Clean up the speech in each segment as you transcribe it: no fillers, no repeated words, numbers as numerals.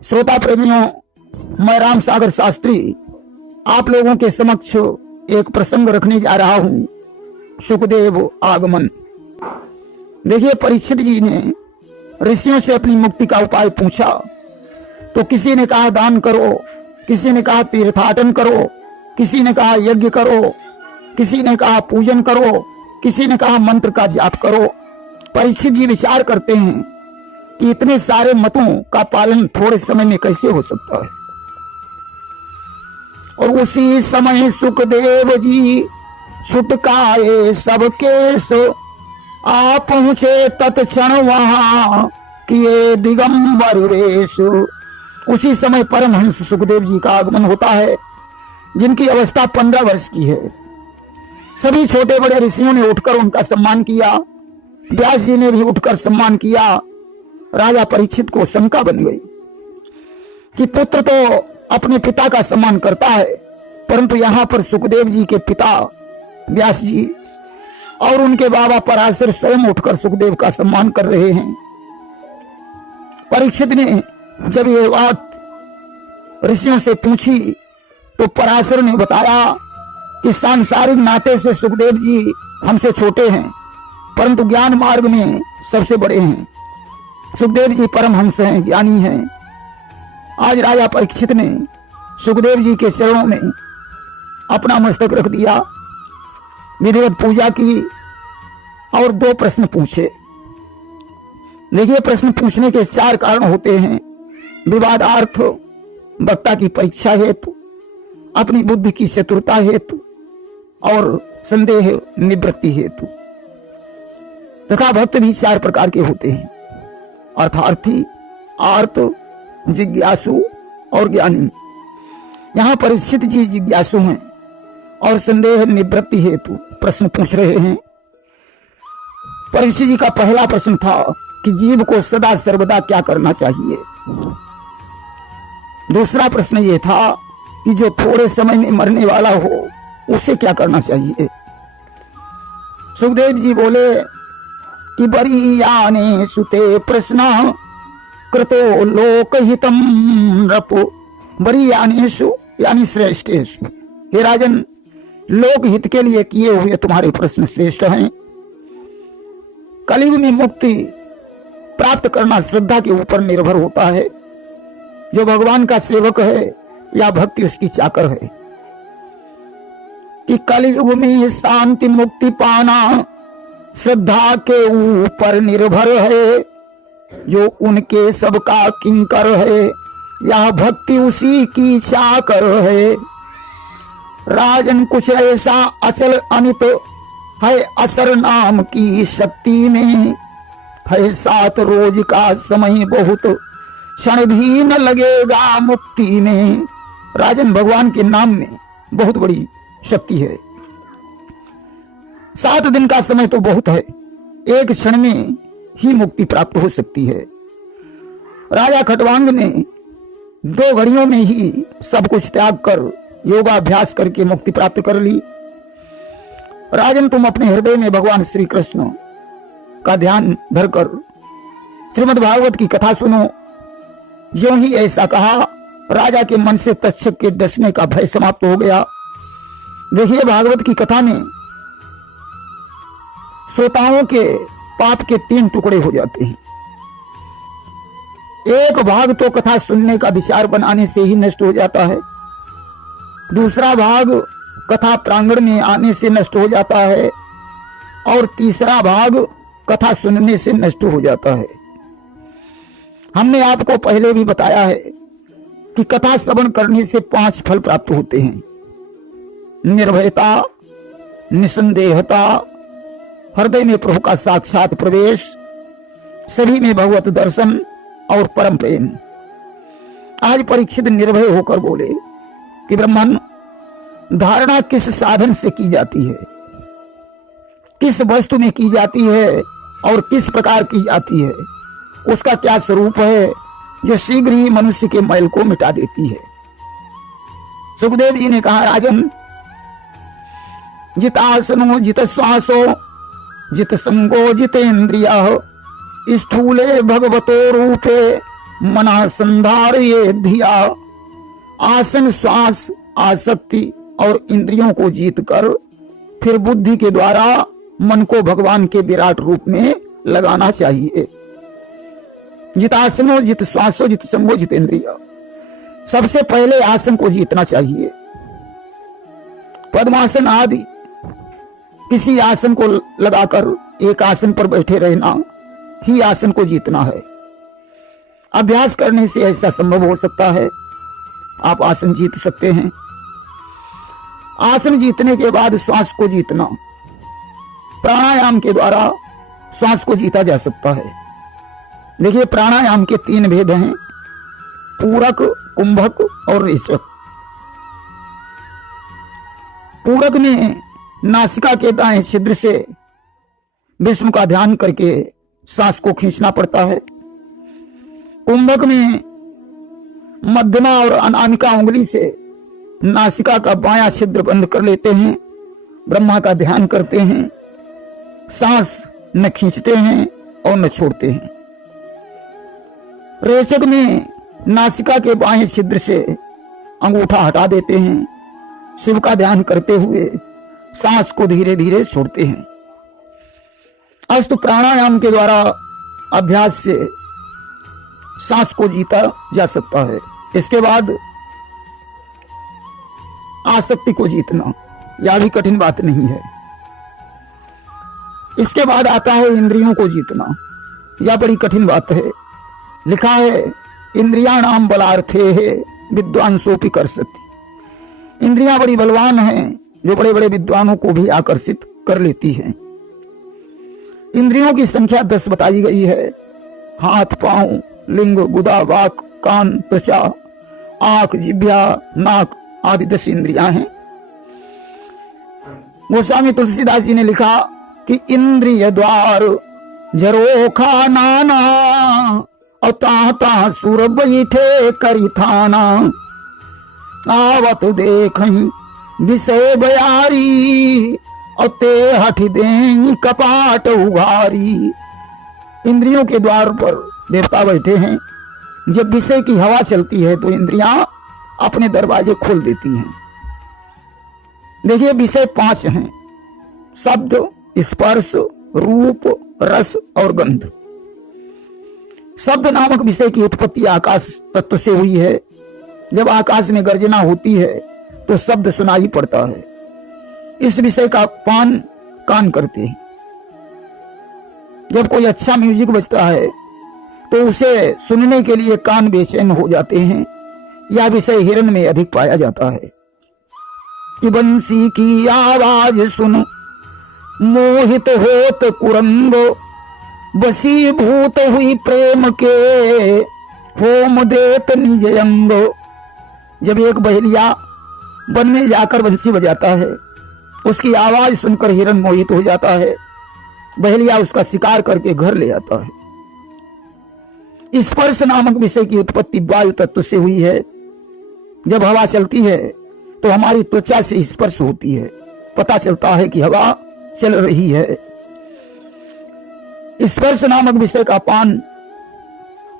श्रोता प्रेमियों, मैं राम सागर शास्त्री आप लोगों के समक्ष एक प्रसंग रखने जा रहा हूं। सुखदेव आगमन। देखिए, परीक्षित जी ने ऋषियों से अपनी मुक्ति का उपाय पूछा तो किसी ने कहा दान करो, किसी ने कहा तीर्थाटन करो, किसी ने कहा यज्ञ करो, किसी ने कहा पूजन करो, किसी ने कहा मंत्र का जाप करो। परीक्षित जी विचार करते हैं कि इतने सारे मतों का पालन थोड़े समय में कैसे हो सकता है। और उसी समय सुखदेव जी छुटकाए सबके सो, आ पहुंचे तत्क्षण वहां किए दिगंबर वेश। उसी समय परमहंस सुखदेव जी का आगमन होता है, जिनकी अवस्था 15 वर्ष की है। सभी छोटे बड़े ऋषियों ने उठकर उनका सम्मान किया। व्यास जी ने भी उठकर सम्मान किया। राजा परीक्षित को शंका बन गई कि पुत्र तो अपने पिता का सम्मान करता है, परंतु यहां पर सुखदेव जी के पिता व्यास जी और उनके बाबा पराशर स्वयं उठकर सुखदेव का सम्मान कर रहे हैं। परीक्षित ने जब ये बात ऋषियों से पूछी तो पराशर ने बताया कि सांसारिक नाते से सुखदेव जी हमसे छोटे हैं, परंतु ज्ञान मार्ग में सबसे बड़े हैं। सुखदेव जी परमहंस हैं, ज्ञानी हैं। आज राजा परीक्षित ने सुखदेव जी के चरणों में अपना मस्तक रख दिया, विधिवत पूजा की और 2 प्रश्न पूछे। देखिए, प्रश्न पूछने के 4 कारण होते हैं। विवादार्थ, वक्ता की परीक्षा हेतु, अपनी बुद्धि की चतुरता हेतु और संदेह निवृत्ति हेतु। तथा भक्त भी 4 प्रकार के होते हैं, अर्थार्थी, आर्त, जिज्ञासु और ज्ञानी। यहां परीक्षित जी जिज्ञासु हैं और संदेह निवृत्ति हेतु प्रश्न पूछ रहे हैं। परीक्षित जी का पहला प्रश्न था कि जीव को सदा सर्वदा क्या करना चाहिए। दूसरा प्रश्न यह था कि जो थोड़े समय में मरने वाला हो उसे क्या करना चाहिए। सुखदेव जी बोले कि बरी याने सुते प्रश्न कृतो लोकहितम रपो। बरी यानेषु यानी श्रेष्ठेषु। हे राजन, लोकहित के लिए किए हुए तुम्हारे प्रश्न श्रेष्ठ हैं। कलयुग में मुक्ति प्राप्त करना श्रद्धा के ऊपर निर्भर होता है। जो भगवान का सेवक है या भक्ति उसकी चाकर है, कि कलयुग में शांति मुक्ति पाना श्रद्धा के ऊपर निर्भर है। जो उनके सबका किंकर है, यह भक्ति उसी की चाकर है। राजन, कुछ ऐसा अचल अनित है असर नाम की शक्ति में। है 7 रोज का समय, बहुत क्षण भी न लगेगा मुक्ति में। राजन, भगवान के नाम में बहुत बड़ी शक्ति है। 7 दिन का समय तो बहुत है, एक क्षण में ही मुक्ति प्राप्त हो सकती है। राजा खटवांग ने 2 घड़ियों में ही सब कुछ त्याग कर योगाभ्यास करके मुक्ति प्राप्त कर ली। राजन, तुम अपने हृदय में भगवान श्री कृष्ण का ध्यान धरकर श्रीमद् भागवत की कथा सुनो। ज्यों ही ऐसा कहा, राजा के मन से तक्षक के डसने का भय समाप्त हो गया। देखिए, भागवत की कथा में श्रोताओं के पाप के 3 टुकड़े हो जाते हैं। एक भाग तो कथा सुनने का विचार बनाने से ही नष्ट हो जाता है। दूसरा भाग कथा प्रांगण में आने से नष्ट हो जाता है और तीसरा भाग कथा सुनने से नष्ट हो जाता है। हमने आपको पहले भी बताया है कि कथा श्रवण करने से 5 फल प्राप्त होते हैं। निर्भयता, निसंदेहता, हृदय में प्रभु का साक्षात प्रवेश, सभी में भगवत दर्शन और परम प्रेम। आज परीक्षित निर्भय होकर बोले कि ब्रह्मन, धारणा किस साधन से की जाती है, किस वस्तु में की जाती है और किस प्रकार की जाती है, उसका क्या स्वरूप है जो शीघ्र ही मनुष्य के मैल को मिटा देती है। सुखदेव जी ने कहा, राजन, जितासनो जित श्वासो जित संगो जितेन्द्रिय स्थूले भगवतो रूपे मना संधार ये धिया। आसन, श्वास, आसक्ति और इंद्रियों को जीत कर फिर बुद्धि के द्वारा मन को भगवान के विराट रूप में लगाना चाहिए। जितासनो जित श्वासो जित संगो जित इंद्रिया। सबसे पहले आसन को जीतना चाहिए। पद्मासन आदि किसी आसन को लगाकर एक आसन पर बैठे रहना ही आसन को जीतना है। अभ्यास करने से ऐसा संभव हो सकता है। आप आसन जीत सकते हैं। आसन जीतने के बाद श्वास को जीतना। प्राणायाम के द्वारा श्वास को जीता जा सकता है। देखिए, प्राणायाम के 3 भेद हैं, पूरक, कुंभक और रेचक। पूरक में नासिका के दाएं छिद्र से विष्णु का ध्यान करके सांस को खींचना पड़ता है। कुंभक में मध्यमा और अनामिका उंगली से नासिका का बायां छिद्र बंद कर लेते हैं, ब्रह्मा का ध्यान करते हैं, सांस न खींचते हैं और न छोड़ते हैं। रेचक में नासिका के बाएं छिद्र से अंगूठा हटा देते हैं, शिव का ध्यान करते हुए सांस को धीरे धीरे छोड़ते हैं। अस्तु प्राणायाम के द्वारा अभ्यास से सांस को जीता जा सकता है। इसके बाद आसक्ति को जीतना, यह भी कठिन बात नहीं है। इसके बाद आता है इंद्रियों को जीतना, यह बड़ी कठिन बात है। लिखा है, इंद्रियाणाम बलार्थे है विद्वांसोपि कर्षति। इंद्रियां बड़ी बलवान हैं, जो बड़े बड़े विद्वानों को भी आकर्षित कर लेती हैं। इंद्रियों की संख्या 10 बताई गई है। हाथ, पांव, लिंग, गुदा, वाक, कान, त्वचा, आंख, जिह्वा, नाक आदि 10 इंद्रियां हैं। गोस्वामी तुलसीदास जी ने लिखा कि इंद्रिय द्वार झरोखा नाना और ताता सुर बैठे करी थाना। आवत देखहीं विषय बयारी और ते हठ दें कपाट उघारी। इंद्रियों के द्वार पर देवता बैठे हैं। जब विषय की हवा चलती है तो इंद्रियां अपने दरवाजे खोल देती हैं। देखिए, विषय 5 हैं: शब्द, स्पर्श, रूप, रस और गंध। शब्द नामक विषय की उत्पत्ति आकाश तत्व से हुई है। जब आकाश में गर्जना होती है तो शब्द सुनाई पड़ता है। इस विषय का पान कान करते हैं। जब कोई अच्छा म्यूजिक बजता है तो उसे सुनने के लिए कान बेचैन हो जाते हैं। यह विषय हिरण में अधिक पाया जाता है कि बंसी की आवाज सुन मोहित होत कुरंग। वशीभूत हुई प्रेम के होम देत निज अंग। जब एक बहेलिया वन में जाकर बंसी बजाता है, उसकी आवाज सुनकर हिरण मोहित हो जाता है। बहेलिया उसका शिकार करके घर ले आता है। स्पर्श नामक विषय की उत्पत्ति वायु तत्व से हुई है। जब हवा चलती है तो हमारी त्वचा से स्पर्श होती है, पता चलता है कि हवा चल रही है। स्पर्श नामक विषय का पान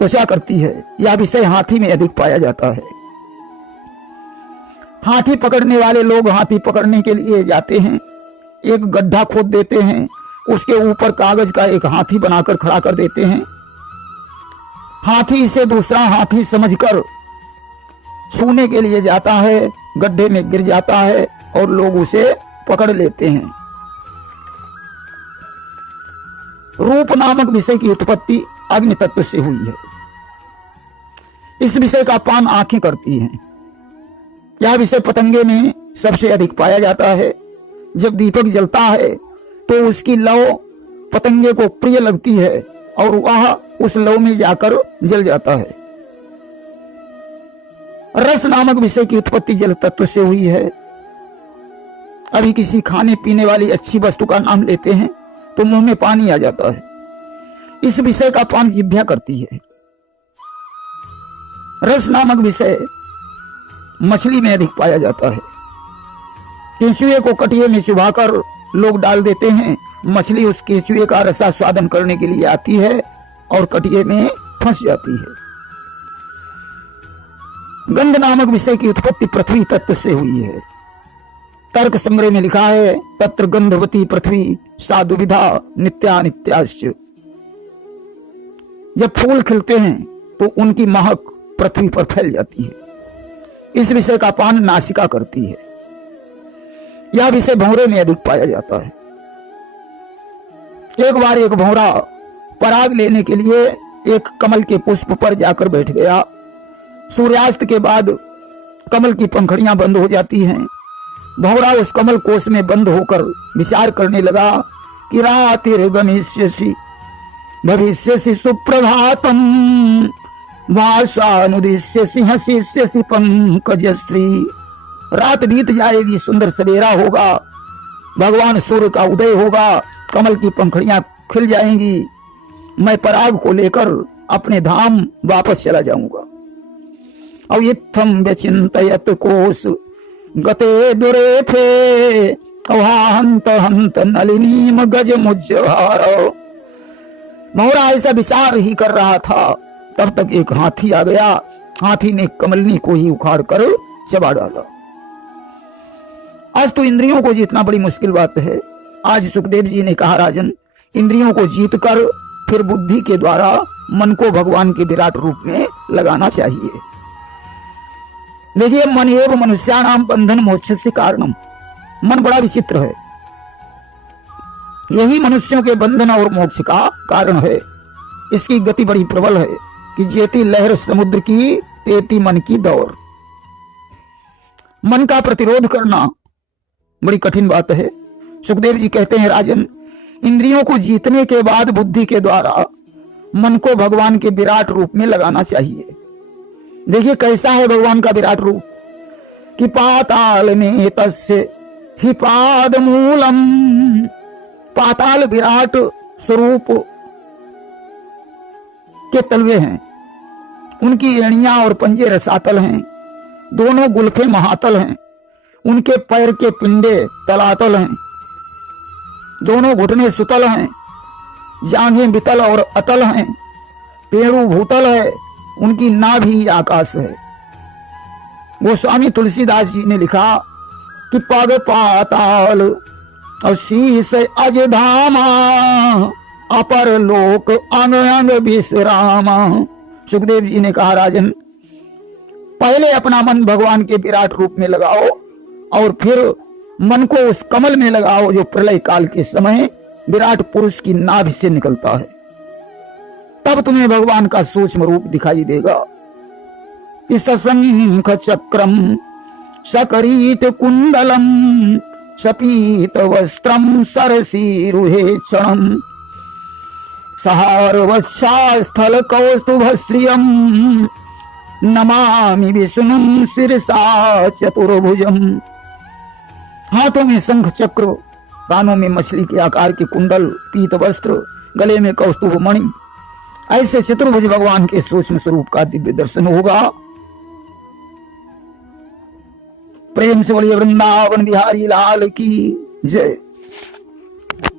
त्वचा करती है। यह विषय हाथी में अधिक पाया जाता है। हाथी पकड़ने वाले लोग हाथी पकड़ने के लिए जाते हैं, एक गड्ढा खोद देते हैं, उसके ऊपर कागज का एक हाथी बनाकर खड़ा कर देते हैं। हाथी इसे दूसरा हाथी समझकर छूने के लिए जाता है, गड्ढे में गिर जाता है और लोग उसे पकड़ लेते हैं। रूप नामक विषय की उत्पत्ति अग्नि तत्व से हुई है। इस विषय का पान आंखें करती हैं। यह विषय पतंगे में सबसे अधिक पाया जाता है। जब दीपक जलता है तो उसकी लौ पतंगे को प्रिय लगती है और वह उस लौ में जाकर जल जाता है। रस नामक विषय की उत्पत्ति जल तत्व से हुई है। अभी किसी खाने पीने वाली अच्छी वस्तु का नाम लेते हैं तो मुंह में पानी आ जाता है। इस विषय का पान जिह्वा करती है। रस नामक विषय मछली में अधिक पाया जाता है। केंचुए को कटिए में चुभाकर लोग डाल देते हैं। मछली उस केंचुए का रसा स्वादन करने के लिए आती है और कटिए में फंस जाती है। गंध नामक विषय की उत्पत्ति पृथ्वी तत्व से हुई है। तर्क संग्रह में लिखा है, तत्र गंधवती पृथ्वी सा दुविधा नित्यानित्याश्च। जब फूल खिलते हैं तो उनकी महक पृथ्वी पर फैल जाती है। इस विषय का पान नासिका करती है। यह विषय भंवरे में अधिक पाया जाता है। एक बार एक भंवरा पराग लेने के लिए एक कमल के पुष्प पर जाकर बैठ गया। सूर्यास्त के बाद कमल की पंखड़ियां बंद हो जाती हैं। भंवरा उस कमल कोश में बंद होकर विचार करने लगा कि रातिर्गमिष्यसि भविष्यसि सुप्रभातम वासानुदिश्यसि हसिष्यसि पंकजश्री। रात बीत जाएगी, सुंदर सवेरा होगा, भगवान सूर्य का उदय होगा, कमल की पंखड़ियां खिल जाएंगी, मैं पराग को लेकर अपने धाम वापस चला जाऊंगा। अब इत्थम व्यचिंतयत कोश गते दुरेफे हंत हंत नलिनीम गज मुज्जहार। भंवरा ऐसा विचार ही कर रहा था, तब तक एक हाथी आ गया। हाथी ने कमलनी को ही उखाड़ कर चबा डाला। आज तो इंद्रियों को जीतना बड़ी मुश्किल बात है। आज सुखदेव जी ने कहा, राजन, इंद्रियों को जीतकर फिर बुद्धि के द्वारा मन को भगवान के विराट रूप में लगाना चाहिए। देखिए, मन एवं मनुष्याणाम बंधन मोक्षस्य कारणम। मन बड़ा विचित्र है, यही मनुष्यों के बंधन और मोक्ष का कारण है। इसकी गति बड़ी प्रबल है कि जेती लहर समुद्र की तेती मन की दौड़। मन का प्रतिरोध करना बड़ी कठिन बात है। सुखदेव जी कहते हैं, राजन, इंद्रियों को जीतने के बाद बुद्धि के द्वारा मन को भगवान के विराट रूप में लगाना चाहिए। देखिए कैसा है भगवान का विराट रूप कि पाताल में तस्य ही पाद मूलम। पाताल विराट स्वरूप के तलवे हैं, उनकी एड़ियां और पंजे रसातल हैं, दोनों गुल्फे महातल हैं, उनके पैर के पिंडे तलातल हैं, दोनों घुटने सुतल हैं, जांघें बितल और अतल हैं, पेड़ू भूतल है, उनकी नाभि आकाश है। गोस्वामी तुलसीदास जी ने लिखा कि पग पाताल और शीश अजधामा अपर लोक अंग अंग विश्रामा। सुखदेव जी ने कहा, राजन, पहले अपना मन भगवान के विराट रूप में लगाओ और फिर मन को उस कमल में लगाओ जो प्रलय काल के समय विराट पुरुष की नाभि से निकलता है। तब तुम्हें भगवान का सूक्ष्म रूप दिखाई देगा। इस शंख चक्रम सकरीट कुंडलम सपीत वस्त्रम सरसीरुहे क्षणम सहारवशास्थल कौस्तुभश्रियम नमामि विष्णुं शिरसा चतुर्भुजम। हाथों में शंख चक्र, कानों में मछली के आकार के कुंडल, पीत वस्त्र, गले में कौस्तुभ मणि, ऐसे चतुर्भुज भगवान के सूक्ष्म स्वरूप का दिव्य दर्शन होगा। प्रेम से बोलिए वृंदावन बिहारी लाल की जय।